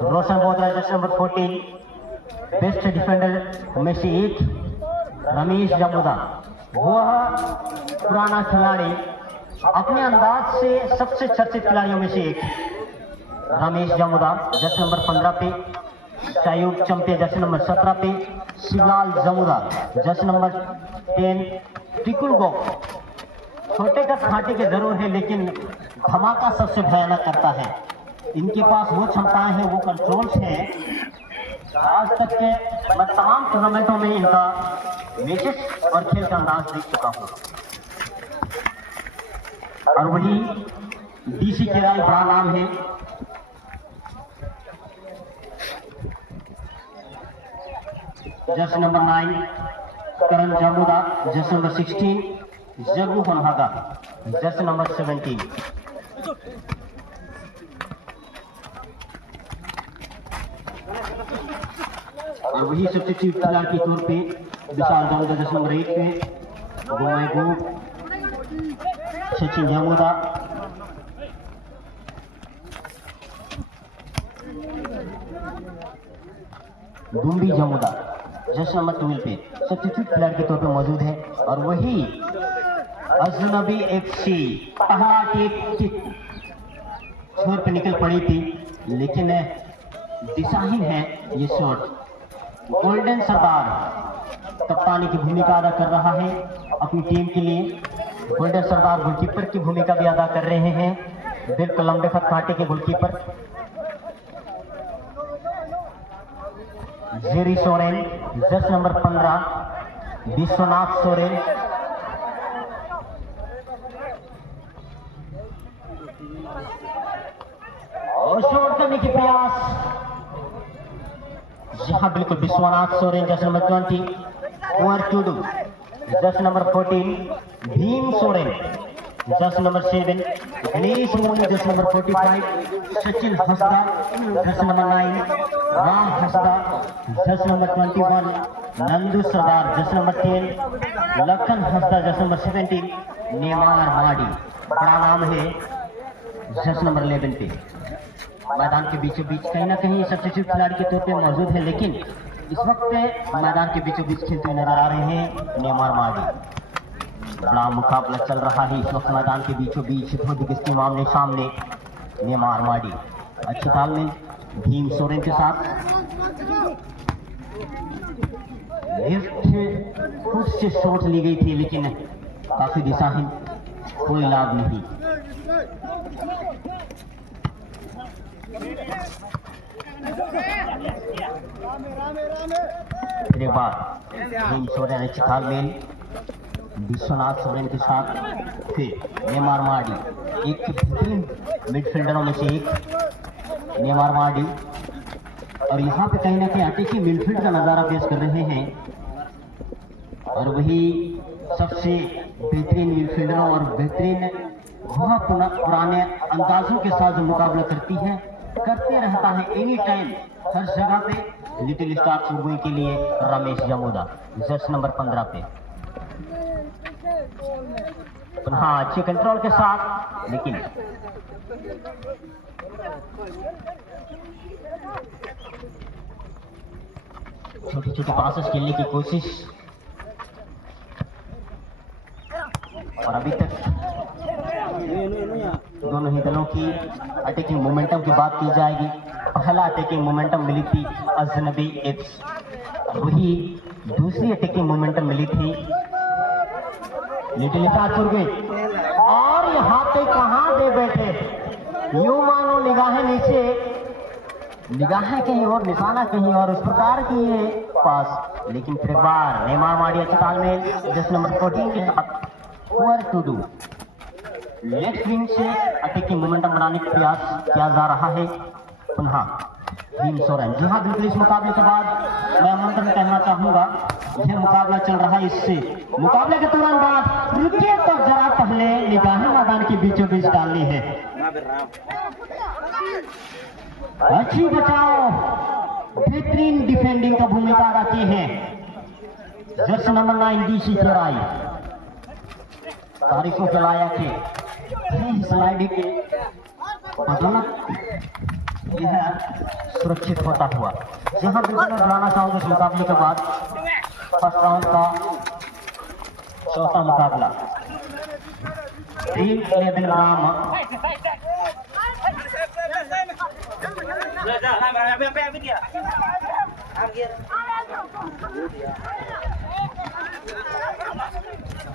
रोशन Bodhra Jersey number 14। Best defender में से एक रमेश जमुदा, वह पुराना खिलाड़ी, अपने अंदाज से सबसे चर्चित खिलाड़ियों में से एक रमेश जमुदा जर्सी नंबर 15 पे। शायूब चंपे जर्सी नंबर 17 पे। Shivlal Jamuda jersey number 10। टिकुल गो छोटे का घाटे के जरूर है, लेकिन धमाका सबसे भयानक करता है। इनके पास वो क्षमताएं हैं, वो कंट्रोल्स हैं। आज तक के मैं तमाम टूर्नामेंटों में इनका मैचेस और खेल का अंदाज देख चुका हूँ। और वही डीसी केदारी बड़ा नाम है। Jersey number 9 Karan Jamuda jersey number 16। Jaggu Hanhaga jersey number 17। और वही सब्स्टिट्यूट खिलाड़ी के तौर पे विशाल जमुदा जर्सी नंबर 8 पे। गोमाई सचिन जमुदा, डुम्बी जमुदा जर्सी नंबर 12 पे सब्स्टिट्यूट खिलाड़ी के तौर पे मौजूद है। और वही अजनबी एफसी पहला टेक छोर पे निकल पड़ी थी, लेकिन दिशाहीन है ये शॉट। गोल्डन सरदार कप्तानी की भूमिका अदा कर रहा है अपनी टीम के लिए। गोल्डन सरदार गोलकीपर की भूमिका भी अदा कर रहे हैं, बिल्कुल लंबे खतकाटे के गोलकीपर। Jerry Soren jersey number 15। Vishwanath Soren, और शॉट करने की प्रयास, यहाँ बिल्कुल Vishwanath Soren jersey number 20। Kunwar Tudu jersey number 14। Bhim Soren jersey number 7। Ganesh Moni jersey number 45। Sachin Hansda jersey number 9। Ram Hansda jersey number 21। Nandu Sardar jersey number 10। Lakhan Hansda jersey number 17। Neymar Madi बड़ा नाम है जर्सी नंबर 11 पे। मैदान के बीचों बीच कहीं ना कहीं सब्स्टिट्यूट खिलाड़ी के तौर पे मौजूद है, लेकिन इस वक्त मैदान के बीचों बीच खेलते हुए नजर आ रहे हैं नेमार माडी। बड़ा मुकाबला चल रहा है इस वक्त मैदान के बीचों बीच, धोनी किसके आमने सामने नेमार माडी। अच्छे तालमेल भीम सोरेन के साथ। लेफ्ट फुट से शॉट ली गई थी, लेकिन काफी दिशाहीन, कोई लाभ नहीं। फिर एक बार भीम सोरेन अच्छे तालमेल विश्वनाथ सोरेन के साथ। फिर नेमार माडी, एक बेहतरीन मिडफील्डरों में से एक नेमार माडी। और यहाँ पे कहीं ना कहीं अटैकिंग मिडफील्ड का नजारा पेश कर रहे हैं। और वही सबसे बेहतरीन मिडफील्डरों और बेहतरीन वह पुराने अंदाजों के साथ जो मुकाबला करते रहता है एनी टाइम हर जगह पे लिटिल स्टार सुरभि के लिए रमेश जमुदा जर्सी नंबर 15 पे। हाँ, अच्छे कंट्रोल के साथ, लेकिन छोटे छोटे पासेस खेलने की कोशिश। और अभी तक दोनों ही दलों की अटैकिंग मोमेंटम की बात की जाएगी। पहला अटैकिंग मोमेंटम मिली थी अजनबी एफ्स, वही दूसरी अटैकिंग मोमेंटम मिली थी लिटिल स्टार सुरभि। और यहाँ पे कहाँ दे बैठे, यूं मानो निगाहें नीचे, निगाहें कहीं और, निशाना कहीं और, उस प्रकार की ये पास। लेकिन फिर बार नेमार माडी अच्छे तालमेल जर्सी नंबर 14 के साथ। कुंवर टूडू लेफ्ट विंग से अटैकिंग मोमेंटम बनाने का प्रयास किया जा रहा है। पुनः भीम सोरेन। जी हाँ, बिल्कुल इस मुकाबले के बाद मैं आमंत्रण कहना चाहूंगा, यह मुकाबला चल रहा है, इससे मुकाबले के तुरंत बाद रुकिए, तो जरा पहले निगाहें मैदान के बीचों बीच डालनी है। अच्छी बचाओ, बेहतरीन डिफेंडिंग का भूमिका अदा की है जर्सी नंबर 9 डीसी केदारी। तारीखों के लायक है स्लाइडिंग के बदौलत यह सुरक्षित होता हुआ। यहाँ बिल्कुल मैं बुलाना चाहूँगा इस मुकाबले के बाद फर्स्ट राउंड का चौथा मुकाबला ड्रीम 11 नाम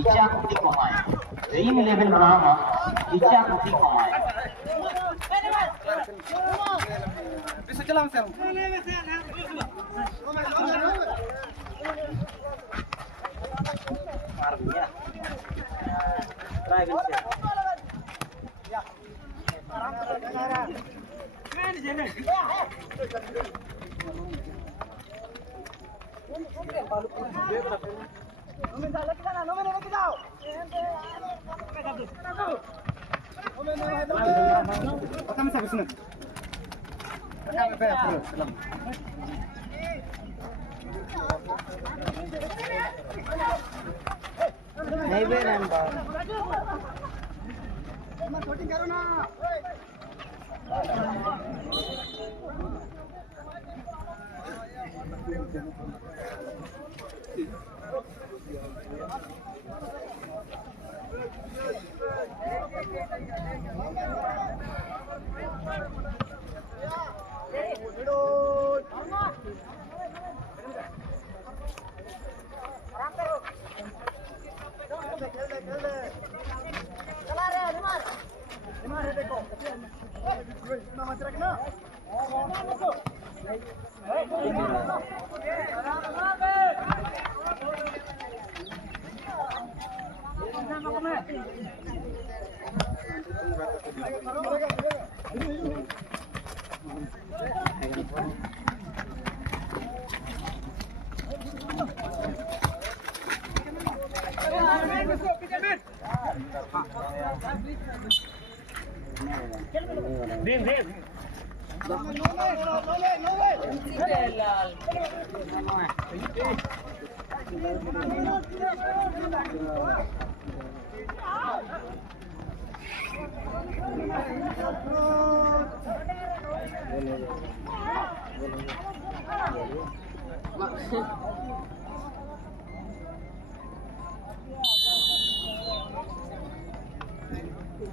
Icha Kuti Komai Dream 11 Brahma Icha Kuti Komai bisa jalan sel artinya try bisa ya नहीं बे रंबा मैं शूटिंग करो ना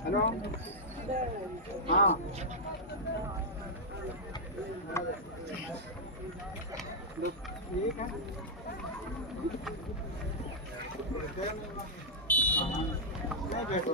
हेलो हाँ ठीक है नहीं बैठो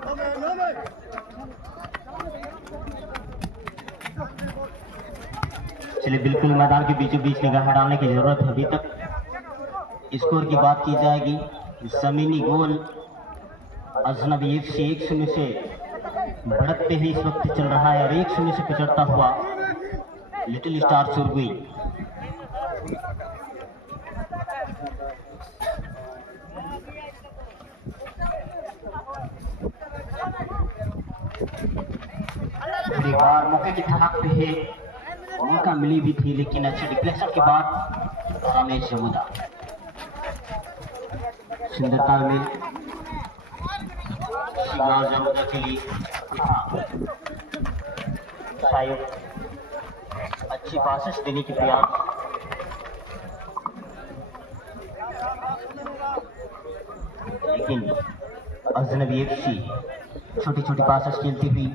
फोन करते चलिए बिल्कुल मैदान के बीचों बीच निगाह डालने की जरूरत है। अभी तक स्कोर की बात की जाएगी, जमीनी गोल अजनबी FC 1-0 से बढ़त पे ही इस वक्त चल रहा है और 1-0 से पिछड़ता हुआ लिटिल स्टार सुरगुई। मौके की धड़क पे है, मौका मिली भी थी लेकिन अच्छे डिफ्लेक्शन के बाद रमेश जमुदा सुंदरता में शिवाज जमुदा के लिए शायद अच्छी पासेस देने की प्रयास, लेकिन अजनबी FC छोटी छोटी पासेस खेलती हुई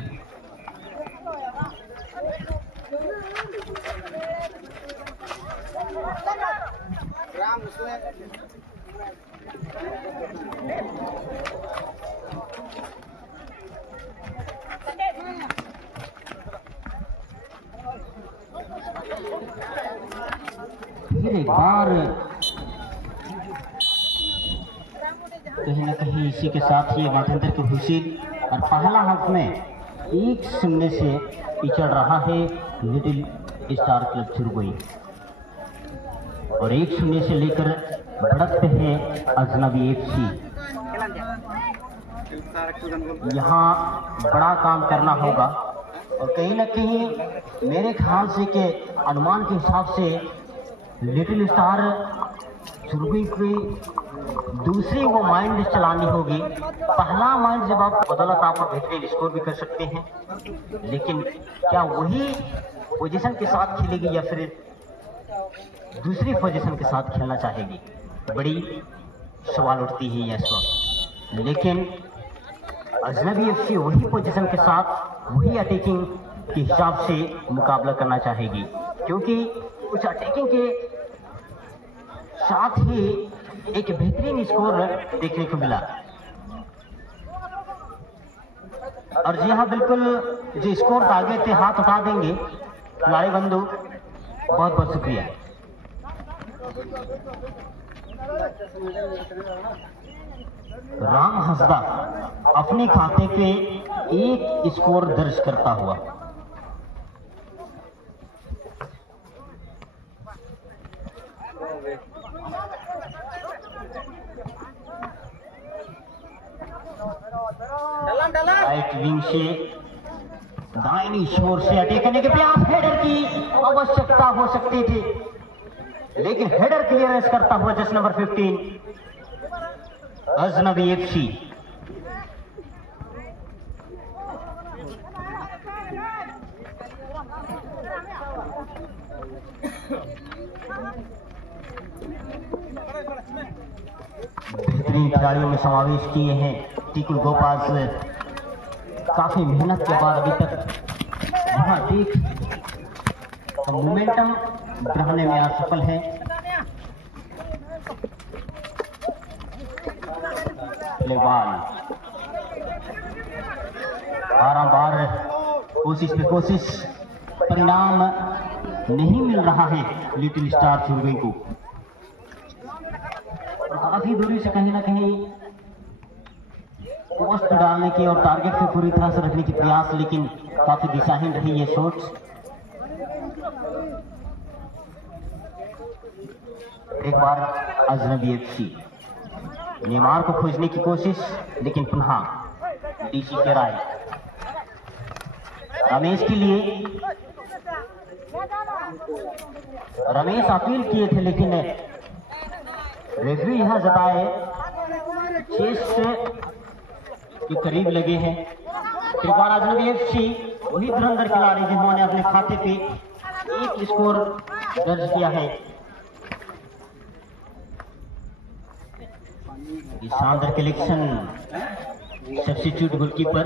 फिर एक बार कहीं ना कहीं इसी के साथ ही मार्टिन की खुशी और पहला हाफ में 1-0 से पिछड़ रहा है लिटिल स्टार क्लब सुरगुई और 1-0 से लेकर बढ़ते हैं अजनबी एफसी। यहाँ बड़ा काम करना होगा और कहीं ना कहीं मेरे ख्याल से के अनुमान के हिसाब से लिटिल स्टार सुरगुई की दूसरी वो माइंड चलानी होगी। पहला माइंड जब आप बदौलत आप बेहतरीन स्कोर भी कर सकते हैं, लेकिन क्या वही पोजीशन के साथ खेलेगी या फिर दूसरी पोजीशन के साथ खेलना चाहेगी, बड़ी सवाल उठती है यह वक्त। लेकिन अजनबी एफसी वही पोजीशन के साथ वही अटैकिंग के हिसाब से मुकाबला करना चाहेगी, क्योंकि कुछ अटैकिंग के साथ ही एक बेहतरीन स्कोर देखने को मिला। और जी हाँ, बिल्कुल जो स्कोर आगे थे हाथ उठा देंगे खिलाड़ी बंधु, बहुत बहुत शुक्रिया। राम हंसदा अपने खाते पे एक स्कोर दर्ज करता हुआ। राइट विंग से दाहिनी छोर से अटैक करने के प्रयास, हेडर की आवश्यकता हो सकती थी, लेकिन हेडर क्लियरेंस करता हुआ जस्ट नंबर 15 अजनबी एफसी। बेहतरीन खिलाड़ियों में समावेश किए हैं टिकुल गोपाल, काफी मेहनत के बाद अभी तक वहां देख मोमेंटम बढ़ाने में असफल है। बार कोशिश पे कोशिश, परिणाम नहीं मिल रहा है लिटिल स्टार सुरगुई को। काफी दूरी से कहीं ना कहीं पोस्ट डालने की और टारगेट को पूरी तरह से रखने की प्रयास, लेकिन काफी दिशाहीन रही ये शॉट्स। एक बार अजनबी एफसी नेमार को खोजने की कोशिश, लेकिन पुनः डीसी के राय रमेश के लिए। रमेश अपील किए थे, लेकिन रेफरी यहां जताए चेस्ट के करीब लगे हैं। त्रिपाल अजनबी एफसी वही धुरंधर खिलाड़ी जिन्होंने अपने खाते पे एक स्कोर दर्ज किया है। शानदार कलेक्शन सब्स्टिट्यूट गोलकीपर।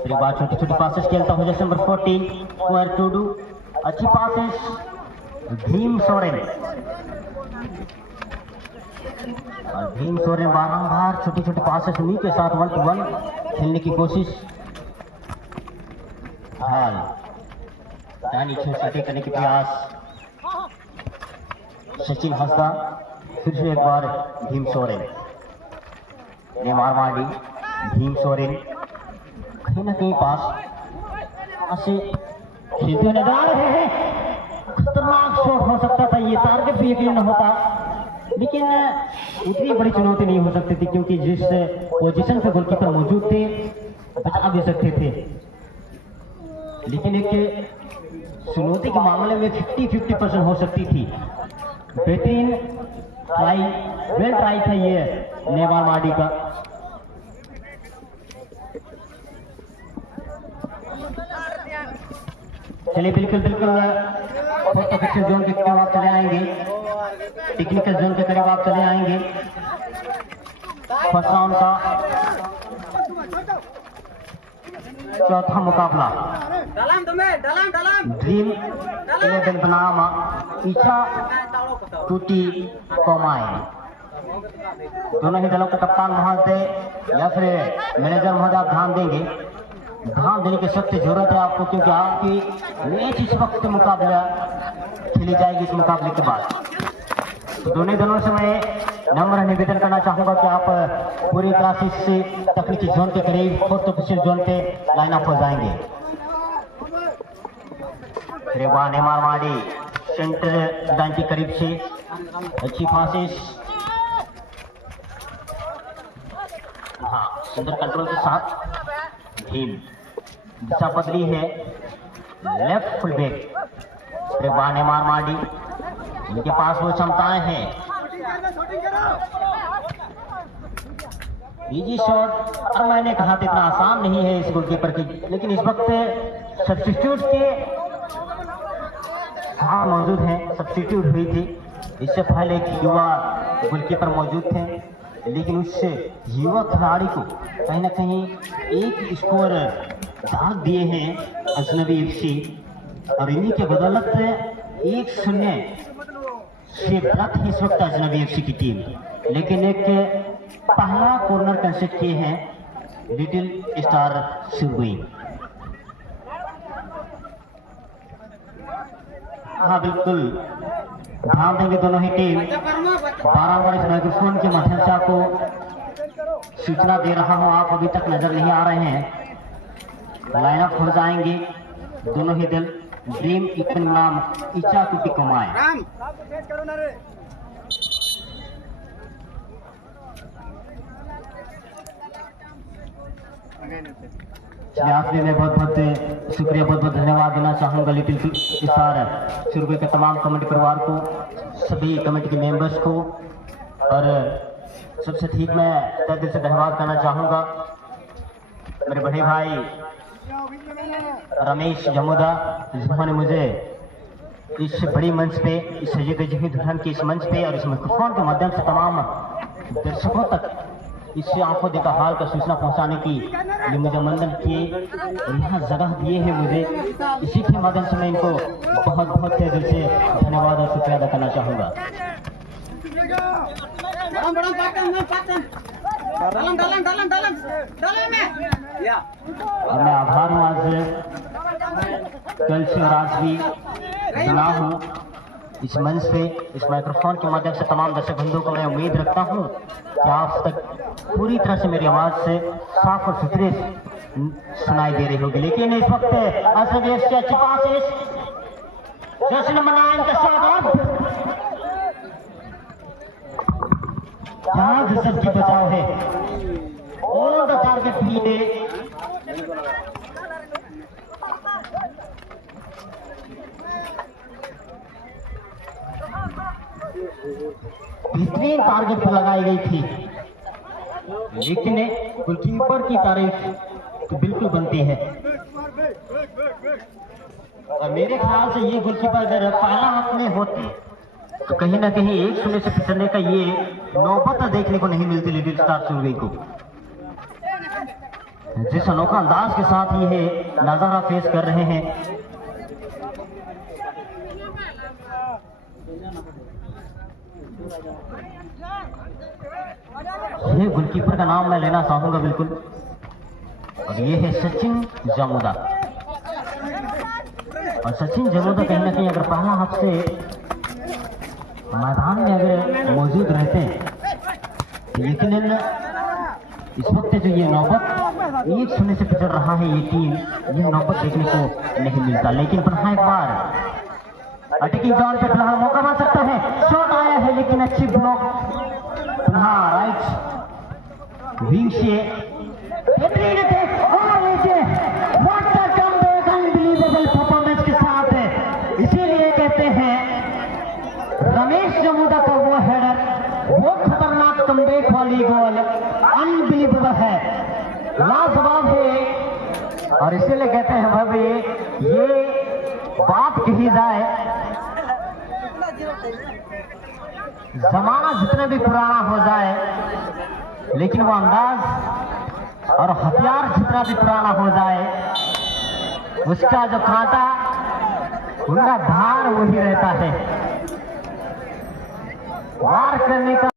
एक बार छोटी छोटी पासेस खेलता हुआ जैसे नंबर 14 स्क्वायर टूडू, अच्छी पासेस भीम सोरेन। और भीम सोरेन बारंबार छोटी छोटी पासेस उन्हीं के साथ 1-to-1 खेलने की कोशिश। हाल दानी छोटे करने की प्रयास, सचिन हंसदा, फिर से एक बार भीम सोरेन, नेमार मार्डी, भीम सोरेन कहीं ना कहीं पास से खेलते हुए नजर आ रहे हैं। खतरनाक शॉट हो सकता था, ये टारगेट भी यकीन न होता, लेकिन इतनी बड़ी चुनौती नहीं हो सकती थी, क्योंकि जिस पोजीशन पे गोलकीपर मौजूद थे बचा भी सकते थे। लेकिन एक चुनौती के मामले में 50-50% हो सकती थी। बेहतरीन ट्राई, वेल ट्राई था ये नेमार मार्डी का। चलिए बिल्कुल ऑफिशियल जोन के करीब आप चले आएंगे, टेक्निकल जोन के करीब आप चले आएंगे। फर्स्ट राउंड का चौथा मुकाबला ड्रीम 11 बनाम इच्छा टूटी कोमाए। दोनों ही दलों के कप्तान महोदय या फिर मैनेजर महोदय आप ध्यान देंगे, ध्यान देने की सख्त जरूरत है आपको, क्योंकि आपकी मैच इस वक्त मुकाबला खेली जाएगी इस मुकाबले के बाद। तो दोनों दलों से मैं नम्र निवेदन करना चाहूंगा कि आप पूरी क्लासेस से तकनीकी जोन के करीब फोर्थ ऑफिशियल जोन पे लाइन अप हो जाएंगे। रेवा नेमारवाड़ी सेंटर लाइन के करीब से अच्छी पासिस, हाँ सुंदर कंट्रोल के साथ भीम दिशा बदली है लेफ्ट फुल बैक। रेवा नेमारवाड़ी इनके पास वो क्षमताएं हैं, इजी शॉट, और मैंने कहा था इतना आसान नहीं है इस गोलकीपर की, लेकिन इस वक्त सब्स्टिट्यूट के हाँ मौजूद हैं, सब्स्टिट्यूट हुई थी। इससे पहले एक युवा गोलकीपर मौजूद थे, लेकिन उससे युवा खिलाड़ी को कहीं ना कहीं एक स्कोर दाग दिए हैं अजनबी एफसी, और इन्हीं के बदौलत 1-0 से बढ़त है इस वक्त अजनबी एफसी की टीम। लेकिन एक पहला कॉर्नर कंसेप्ट किए हैं लिटिल स्टार सुरगुई। हाँ बिल्कुल ध्यान देंगे दोनों ही टीम। बार-बार इस माइक्रोफोन के माध्यम से आपको सूचना दे रहा हूँ, आप अभी तक नजर नहीं आ रहे हैं। लाइनअप हो जाएंगे दोनों ही दल। ड्रीम 11 नाम इच्छा टूटी कोमाए। आपने मैं बहुत बहुत शुक्रिया, बहुत बहुत धन्यवाद देना चाहूँगा लिटिल स्टार सुरगुई के तमाम कमेटी परिवार को, सभी कमेटी के मेंबर्स को, और सबसे ठीक मैं तहे दिल से धन्यवाद करना चाहूँगा मेरे बड़े भाई रमेश जमोदा, जिन्होंने मुझे इस बड़ी मंच पे, इस सजे जही दुल्हन की इस मंच पे और इस माइक्रोफोन के माध्यम से तमाम दर्शकों तक इससे आंखों देखा हाल का सूचना पहुंचाने की ये मुझे मंदन किए, यहाँ जगह दिए हैं मुझे, इसी के माध्यम से मैं इनको बहुत बहुत दिल से धन्यवाद और शुक्रिया अदा करना चाहूँगा। और मैं आभार हूँ आज कल से और आज भी बना हूँ इस मंच पे, इस माइक्रोफोन के माध्यम से तमाम दर्शक बंधुओं को मैं उम्मीद रखता हूँ कि आप तक पूरी तरह से मेरी आवाज़ से साफ और सुथरे सुनाई दे रही होगी। लेकिन इस वक्त जश्न मनाएं का स्वागत, यहाँ जसद की बचाव है और द टारगेट भी है। बेहतरीन टारगेट पर लगाई गई थी, लेकिन गोलकीपर की तारीफ तो बिल्कुल बनती है। और मेरे ख्याल से ये गोलकीपर अगर पहला हाथ में होते तो कहीं ना कहीं 1-0 से पिछड़ने का ये नौबत देखने को नहीं मिलती लिटिल स्टार सुरगुई को। जिस अनोखा अंदाज के साथ ये नजारा पेश कर रहे हैं, ये गोलकीपर का नाम मैं लेना चाहूंगा बिल्कुल, और ये है सचिन जमोदा। और सचिन जमोदा कहीं ना कहीं अगर पहला हाथ से मैदान में अगर मौजूद रहते हैं, यकीनन इस वक्त जो ये नौबत 1-0 से पिछड़ रहा है ये टीम, ये नौबत देखने को नहीं मिलता। लेकिन पुनः एक बार अटैकिंग जोन पे फिलहाल मौका बन सकता है, शॉट आया है लेकिन अच्छी ब्लॉक, पुनः राइट विंग से बेहतरीन अटैक और नीचे what a comeback, unbelievable performance के साथ। इसीलिए कहते हैं रमेश जमोदा का वो हेडर, वो खतरनाक कमबैक वाली गोल अनबिलीवेबल है, लाजवाब है। और इसीलिए कहते हैं भाई ये बात कही जाए, जमाना जितना भी पुराना हो जाए, लेकिन वो अंदाज और हथियार जितना भी पुराना हो जाए, उसका जो कांटा, उनका धार वही रहता है। वार करने का